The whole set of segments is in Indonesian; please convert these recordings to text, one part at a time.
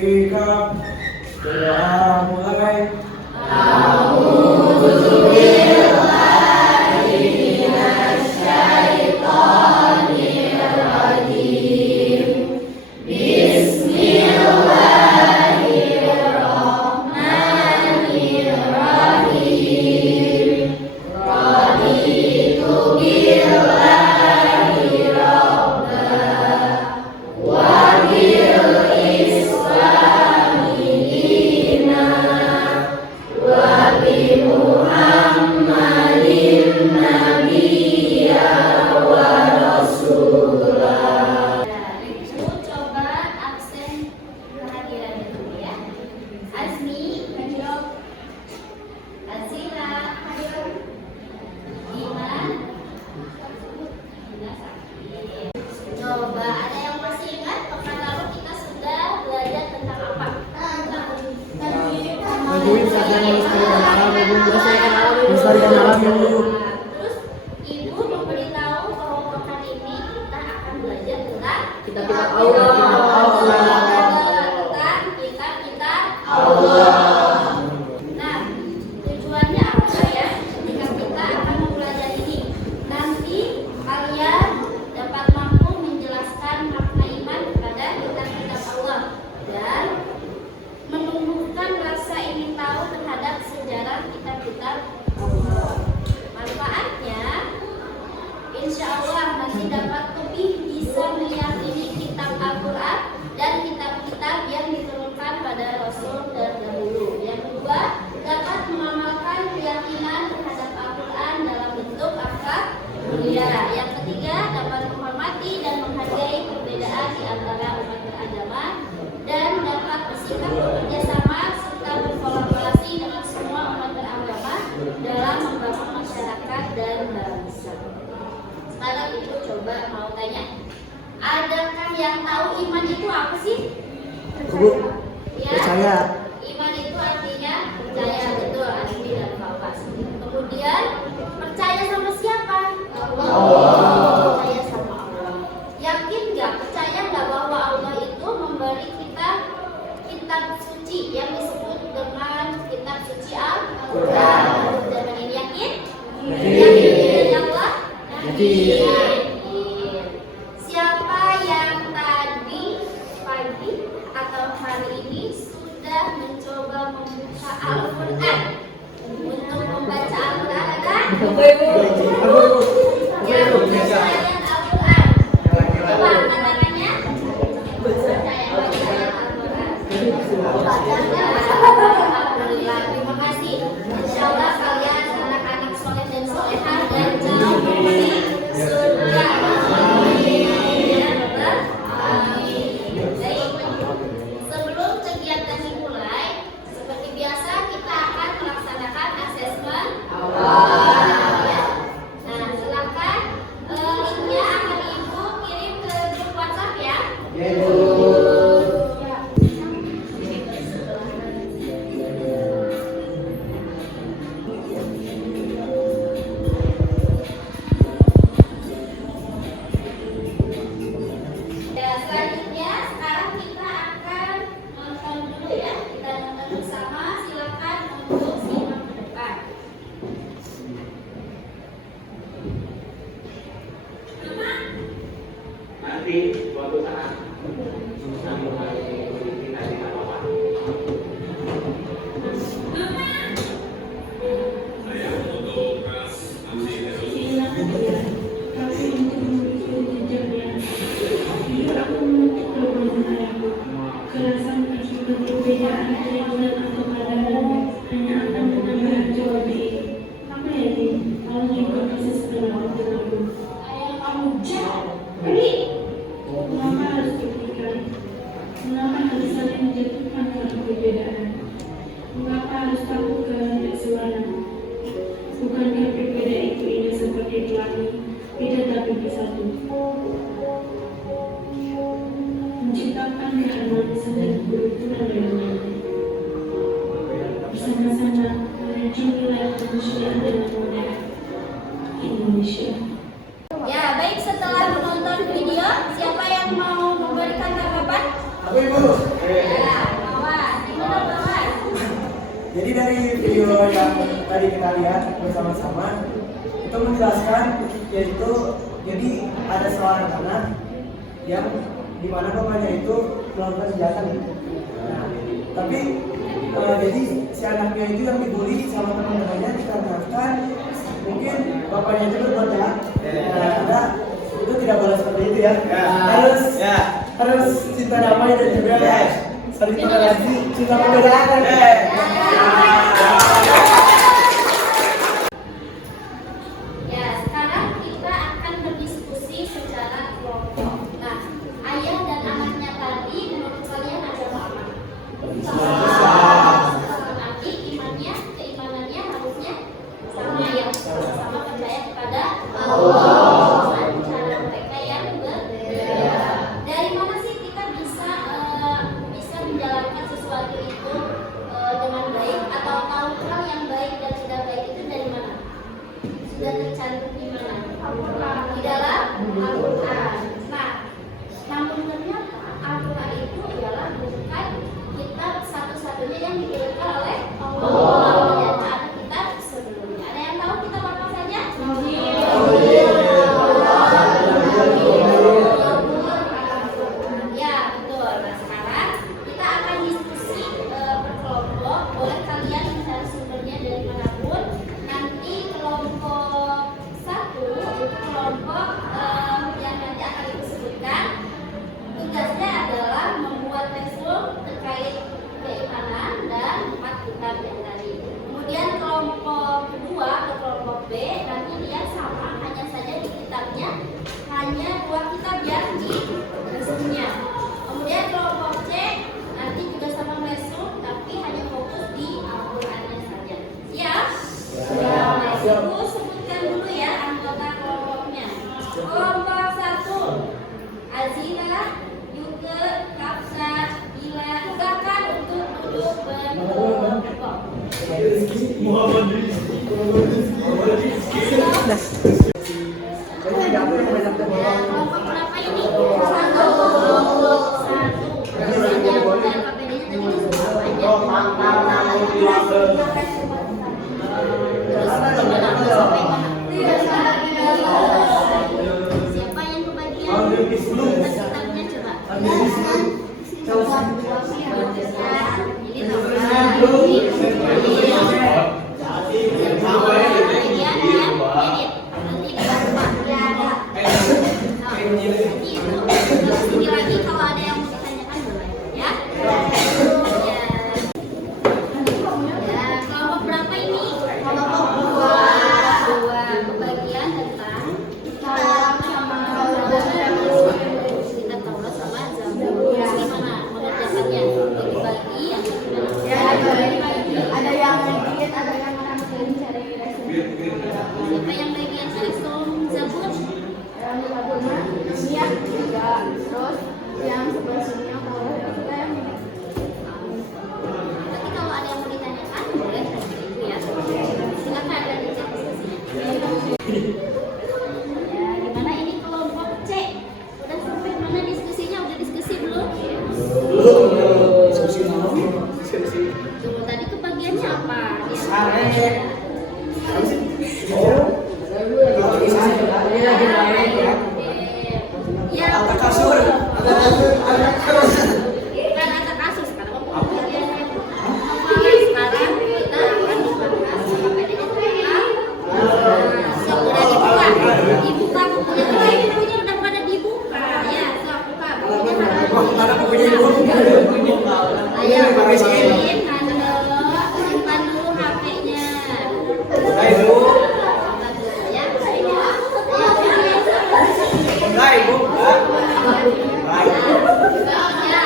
bersikap. Doa mulai. Coba, ada yang masih ingat pekan lalu kita sudah belajar tentang apa? Melestarikan alam yang hidup. Terus ibu memberitahu bahwa pekan ini kita akan belajar tentang Kitab Allah. tentang kitab-kitab Allah. Nah, tujuannya apa ya? Ketika kita akan mempelajari ini, nanti kalian dapat mampu menjelaskan makna iman kepada kitab-kitab Allah dan menumbuhkan rasa ingin tahu terhadap sejarah kitab-kitab Allah. Manfaatnya, insya Allah nanti dapat lebih bisa meyakini kitab Al-Quran dan kitab-kitab yang diturunkan pada Rasul terdahulu. Yang kedua, dapat mengamalkan keyakinan terhadap Al-Quran dalam bentuk akhlak mulia. Yang ketiga, dapat menghormati dan menghargai perbedaan di antara umat beragama dan dapat bersikap bekerja sama serta berkolaborasi dengan semua umat beragama dalam membangun masyarakat dan bangsa. Sekarang ibu coba mau tanya, adakah yang tahu iman itu apa sih? Bu, Ya, percaya. iman itu artinya percaya, betul, Asmi dan Bapak. Kemudian percaya sama siapa? Allah. Percaya sama Allah. Yakin nggak? Percaya nggak bahwa Allah itu memberi kita kitab suci yang disebut dengan kitab suci Al-Quran? Zaman ini yakin? Yakin dengan Allah? Yakin. Siapa yang tadi pagi atau hari ini sudah mencoba membuka Al-Quran? Untuk membaca Al-Quran ada? Yang percaya Al-Quran. Coba angkat tangannya. Percaya Al-Quran. Alhamdulillah, terima kasih. Insya Allah kalian anak-anak soleh dan solehah dan jauh di surga. Amin. Ya Rabbal Alamin. Baik. Sebelum kegiatan dimulai, seperti biasa kita akan melaksanakan asesmen awal. Ya. Nah, silakan linknya akan ibu kirim ke grup WhatsApp ya. Ya, selanjutnya sekarang kita akan nonton dulu ya. Kita nonton bersama. Silakan untuk simak ke depan. Nanti suatu saat bisa mulai kita di apa. Saya untuk kelas nanti Mengapa harus takut karena kesulitan? Bukankah berbeda itu indah seperti pelangi, beda tapi bersatu. Menciptakan keharmonisan dan kerukunan dalam hati. Bersama-sama menuju wilayah kemanusiaan dengan modern Indonesia. Ya, baik, setelah menonton video, siapa yang mau memberikan tanggapan? Aku ibu. Ya, Jadi dari video yang tadi kita lihat bersama-sama itu menjelaskan yaitu jadi ada seorang anak yang dimana bapaknya itu melakukan kejahatan. Nah, tapi jadi si anaknya itu yang dibully sama teman-temannya dikarenakan mungkin bapaknya itu berbuat jahat. Karena itu tidak boleh seperti itu ya. Harus cinta damai dan juga saling toleransi, cinta perbedaan. Ya, sekarang kita akan berdiskusi secara kelompok. Nah, ayah dan anaknya tadi menurut kalian agama apa? Berarti keimanannya harusnya sama ya, sama percaya kepada Allah. Cara mereka yang berbeda. Dari mana sih kita bisa menjalankan sesuatu itu dengan baik, atau tahu hal yang baik dan tidak baik itu dari mana? Sudah tercantum di mana? Di dalam Al-Quran. Nah, namun ternyata Al-Quran itu ialah bukan kitab satu-satunya yang diberikan oleh Allah. Ternyata ada kitab sebelumnya. Ada yang tahu kitab apa saja? Ya, betul. Nah, sekarang kita akan diskusi berkelompok. Boleh kalian mencari sumbernya dari manapun. Nanti kelompok 1 itu kelompok yang nanti akan ibu sebutkan. Tugasnya adalah membuat tekstur terkait keimanan dan 4 kitab yang tadi. Kemudian kelompok kedua atau kelompok B nanti dia sama, hanya saja di kitabnya hanya 2 kitab yang di resumnya. Kemudian kelompok C nanti juga sama mesum, tapi hanya fokus di Al-Qurannya saja. Siap? Ibu sebutkan dulu ya anggota kelompoknya. Kelompok 1 Azila, Yuke, Kapsa, Ila. Silakan untuk duduk berkelompok. Kelompok berapa ini? 1. Biasanya bukan KPD-nya tadi disebut banyak. Siapa yang kebagian? Kitabnya coba. Ini sini lagi kalau ada yang mau ditanyakan boleh ya. Ya, kelompok berapa ini? Kelompok 2. Kebagian tentang kitab sama kita Taurat sama Zabur. Gimana mengerjakannya? Bagi-bagi atau gimana? Ada yang dikit, ada yang cari resum. Siapa yang bagian resum Zabur? Yang lagunya Mia juga, terus yang sebelumnya kalau kita yang Nanti kalau ada yang mau ditanyakan boleh tanya ibu ya. Silakan dan dicek diskusinya. Ya, gimana ini kelompok C? Udah sampai mana diskusinya? Udah diskusi belum? Tunggu, tadi kebagiannya apa? Ya, bukan ada kasus karena pembagiannya. Sekarang kita akan membahas KPD-nya tentang sok udah dibuka bukunya udah pada dibuka ya, sok buka bukunya ayo simpan dulu HP-nya. Ya,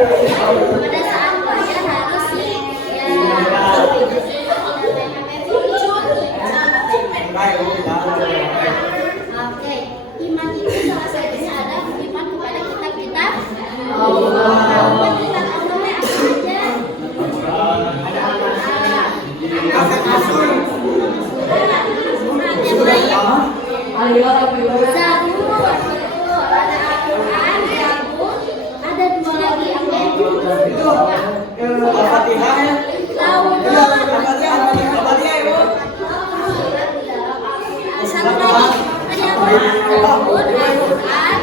pada saat belajar harus sih ya oke, iman itu salah satunya ada beriman kepada kitab-kitab Allah. Kitab Allah apa aja? Zabur, ada Al-Quran, Zabur, ada dua lagi apa itu? Al-Fatihah ya. Al-Fatihah ibu. Satu lagi, tadi apa? Zabur, Al-Quran,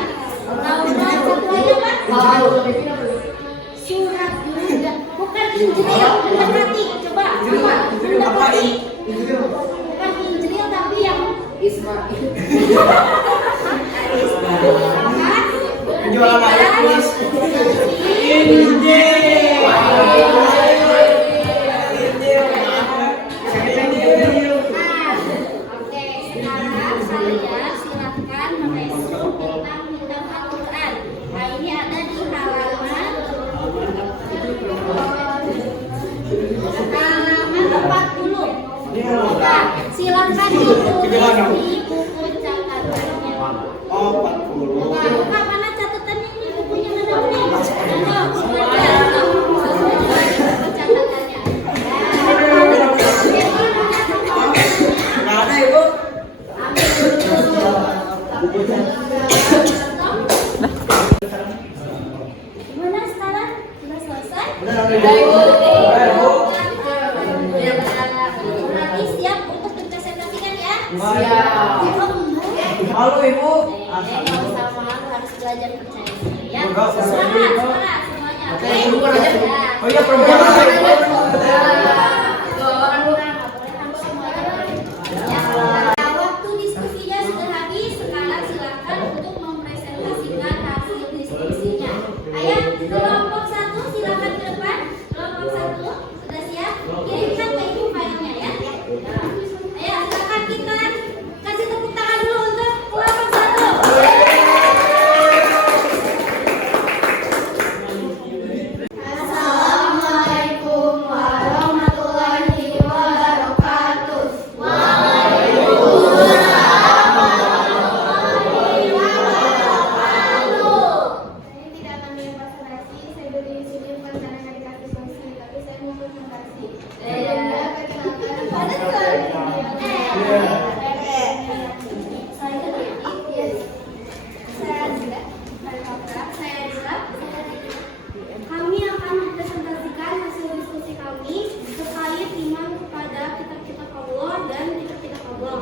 satu lagi apa? Surat Yuda, bukan Injil, hati. Coba, bukan Injil tapi yang Jualan ayat please. Oke, sekarang saya silakan merespon tentang kitab Al-Quran. Nah, ini ada di halaman 40. Nah, silakan ditulis di buku catatannya. Oh, 40. Nah, buka mana catatannya ini bukunya mana nih? Semuanya. Catatannya. Nggak ada ibu. Gimana sekarang? Sudah selesai? Berarti siap untuk dipresentasikan ya? Siap. Halo ibu. Sama-sama harus belajar percaya diri ya. Enggak, Semangat semuanya. Oke. Oh iya perempuan ada ibu. Nah, waktu diskusinya sudah habis. Sekarang silakan untuk mempresentasikan hasil diskusinya. Ayo, kelompok 1 silakan ke depan. Kelompok 1 sudah siap? Kirimkan ke ibu filenya ya. Ayo, silakan kita kasih tepuk tangan dulu untuk kelompok 1. Assalamualaikum warahmatullahi wabarakatuh. Saya tidak akan berpresentasi, saya berdiri di sini bukan karena nggak dikasih solusi, tapi saya mau presentasi. Kami akan mempresentasikan hasil diskusi kami terkait iman kepada kitab-kitab Allah dan kitab-kitab Allah.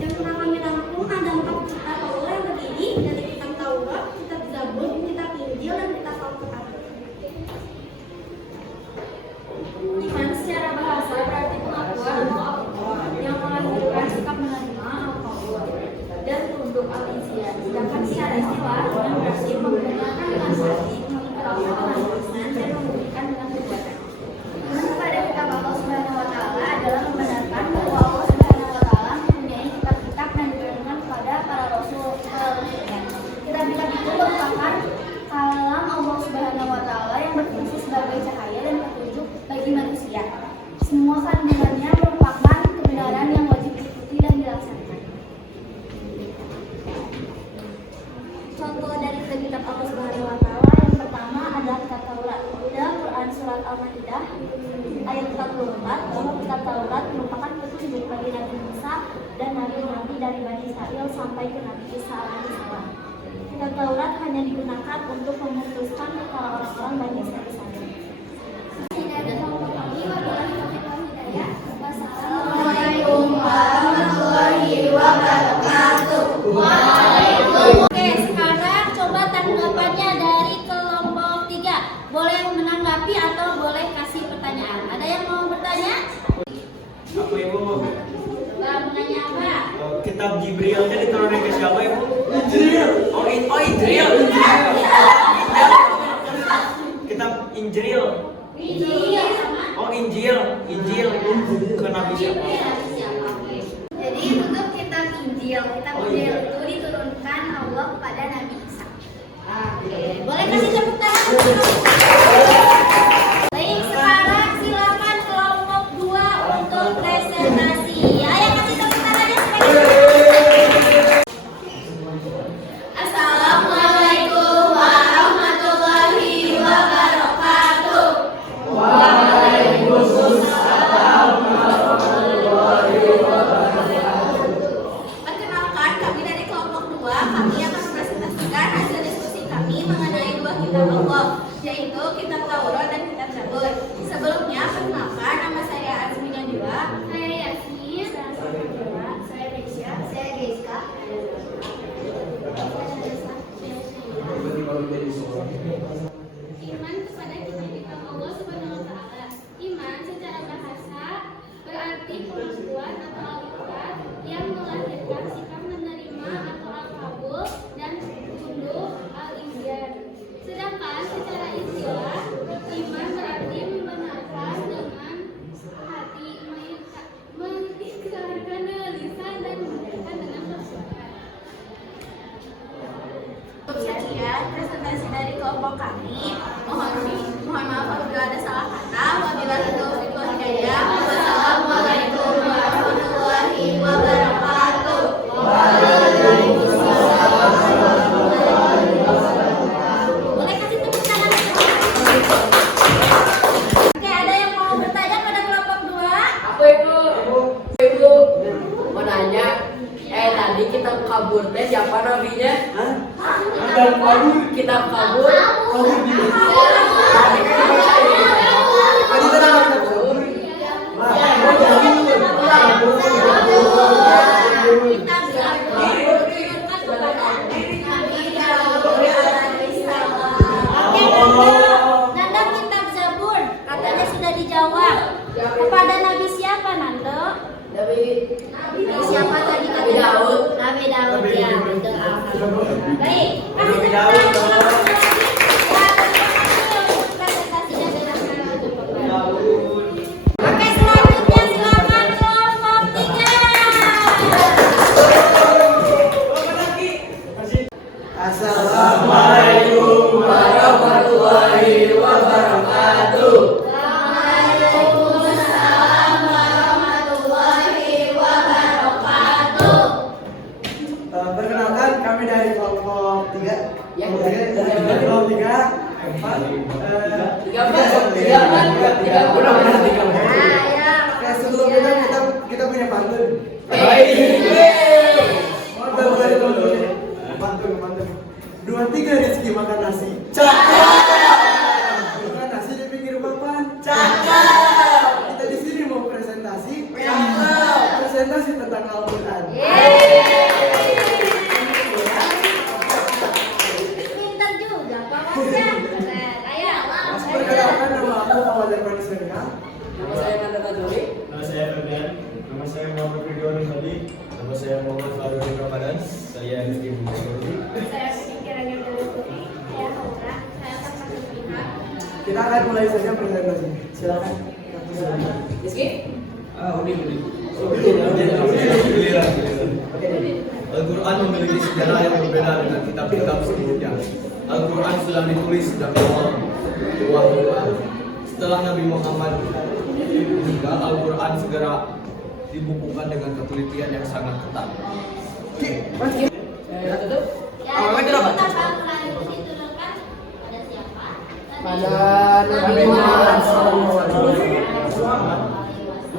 Yang telah kami rangkum ada 4 kitab Allah yang terdiri dari kitab Taurat, kitab Zabur, kitab Injil, dan kitab Al-Quran. Iman secara bahasa berarti pengakuan bahwa yang mengajukan sikap menerima Allah dan tunduk al-izya. Sedangkan secara istilah iman berarti membenarkan dengan hati, mengikrar dengan lisan, dan membuktikan dengan perbuatan. Iman kepada kitab Allah Subhanahu wa taala adalah membenarkan bahwa Allah Subhanahu wa taala mempunyai kitab-kitab dan diturunkan kepada para rasul. Kitab-kitab itu merupakan kalam Allah Subhanahu wa taala yang berfungsi sebagai cahaya dan petunjuk bagi manusia. Semua kandungannya merupakan kebenaran yang wajib diikuti dan dilaksanakan. Contoh dari kitab Allah Subhanahu wa taala yang pertama adalah kitab Taurat. Dalam Quran surat Al-Maidah ayat 44 bahwa kitab Taurat merupakan petunjuk bagi Nabi Musa dan nabi-nabi dari Bani Israel sampai ke Nabi Isa alaihissalam. Kitab Taurat hanya digunakan untuk memutuskan perkara orang-orang Bani Israel saja. Assalamualaikum warahmatullahi wabarakatuh. Oke, sekarang coba tanggapannya dari kelompok 3. Boleh menanggapi atau boleh kasih pertanyaan. Ada yang mau bertanya? Apa ibu mau? Mau nanya apa? Kitab Jibril-nya diturunin ke siapa ibu? Injil. Oh Injil. Kitab Injil. Injil sama Oh Injil ke Nabi siapa? siapa? Oke. Jadi untuk kitab Injil itu diturunkan Allah kepada Nabi Isa. Oke, boleh kasih tepuk tangan? Taurat dan kitab Zabur. Sebelumnya, perkenalkan nama saya Azmi Najwa. Saya Yasmin. Saya Desya. Saya Geska. Iman kepada kitab Allah Subhanahu wa taala. Iman secara bahasa berarti pengakuan atau al-iqrar yang melahirkan sikap menerima atau al-qabul dan tunduk al-izyan. Sedangkan secara istilah iman berarti membenarkan dengan hati, mengikrarkan dengan lisan dan membenarkan dengan perbuatan. Sekian presentasi dari kelompok kami. Mohon maaf apabila ada salah kata. Wabillahi taufiq wal hidayah. Wassalamualaikum warahmatullahi wabarakatuh. Boleh kasih tepuk tangan? Oke, ada yang mau bertanya pada kelompok 2? Apa ibu? Ibu mau nanya, tadi kita kabur teh siapa nabinya? Ada kabur. Kita kabur. Kabur di Tadi kan dibaca ini. Tadi kan ada kabur. Kitab Nanda, kitab Zabur katanya sudah dijawab. Kepada Nabi siapa, Nando? Nabi Nabi siapa tadi kata? Nabi Daud. Nabi Daud ya, betul. Alhamdulillah. Baik, kasih Nabi tepuk Daud, tangan Daud. untuk presentasinya dengan Oke, selanjutnya silakan kelompok 3. Assalamualaikum warahmatullahi wabarakatuh. Waalaikumsalam warahmatullahi wabarakatuh. Perkenalkan kami dari kelompok 3. Ya. Kelompok 3. Oke, sebelum kita punya pantun. Pantun. 2-3 rezeki makan nasi. Cakep. Makan nasi di pinggir papan. Cakep. Kita di sini mau presentasi. Cakep. Presentasi tentang Al-Quran. Pintar juga kawannya. Keren. Ayo. Perkenalkan nama aku Awal Manisnya. Nama saya Nanda Fadli. Nama saya Ferdian, nama saya Muhammad Ridwan Hadi, nama saya Muhammad Farul Ramadan, saya Rizky Bukti. Saya pikiran yang dari Putri. Saya Haura. Saya akan menunjukkan. Kita akan mulai saja presentasi. Silakan. Rizky? Udin. Al-Quran memiliki sejarah yang berbeda dengan kitab-kitab sebelumnya. Al-Quran sudah ditulis dari awal wahyu. Setelah Nabi Muhammad meninggal, Al-Quran segera dibukukan dengan ketelitian yang sangat ketat. Ya, tutup. Awalnya kenapa? Kitab Al-Quran itu diturunkan pada siapa? Pada Nabi Muhammad SAW.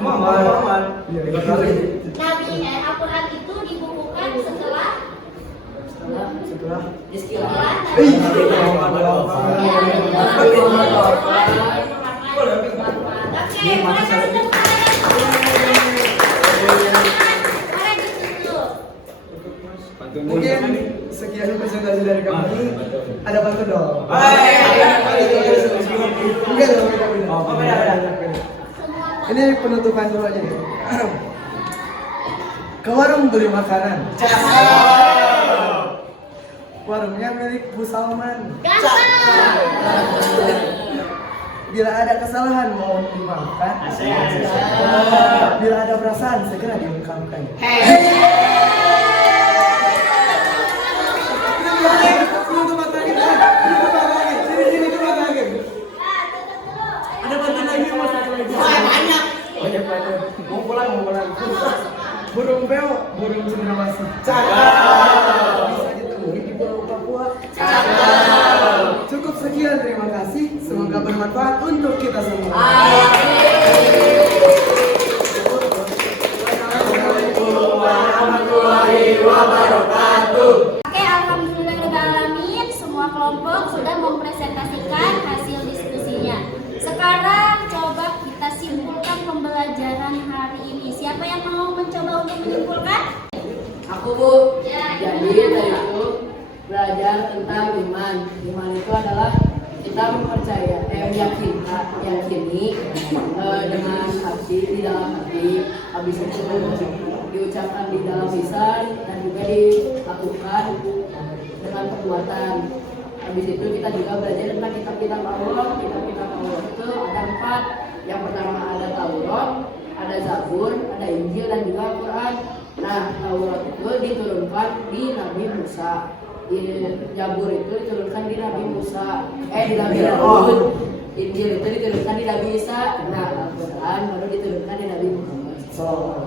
Muhammad. Nabi Al-Quran itu dibukukan setelah Setelah Rizky setelah lagi. Oke, boleh kasih tepuk tangan. Boleh ditutup. mungkin sekian presentasi dari kami. Ada pantun dong. Enggak dong, beda. Ini penutupan dulu aja nih. Ke warung beli makanan. Warungnya milik Bu Salman. Bila ada kesalahan mohon dimaafkan. Bila ada perasaan segera diungkapkan. Penutupan lagi. Sini tutup lagi. Ada pantun lagi mas? Banyak. Mau pulang. Burung beo, burung cendrawasih. Cakep. Bisa ditemui di Pulau Papua. Cakep. Cukup sekian, terima kasih. Semoga bermanfaat untuk kita semua. Assalamualaikum warahmatullahi wabarakatuh. Oke, alhamdulillahirobbilalamin. Semua kelompok sudah mempresentasikan hasil diskusinya. kita meyakini dengan hati di dalam hati, habis itu diucapkan di dalam lisan dan juga dilakukan dengan perbuatan. Habis itu kita juga belajar tentang kitab-kitab Allah. Kitab-kitab Allah itu ada 4. Yang pertama ada Taurat, ada Zabur, ada Injil dan juga Al-Quran. Nah, Taurat itu diturunkan di Nabi Musa. Zabur itu diturunkan di Nabi Musa. Di Nabi Daud. Injil itu diturunkan di Nabi Isa. Nah, Al-Quran baru diturunkan di Nabi Muhammad. So,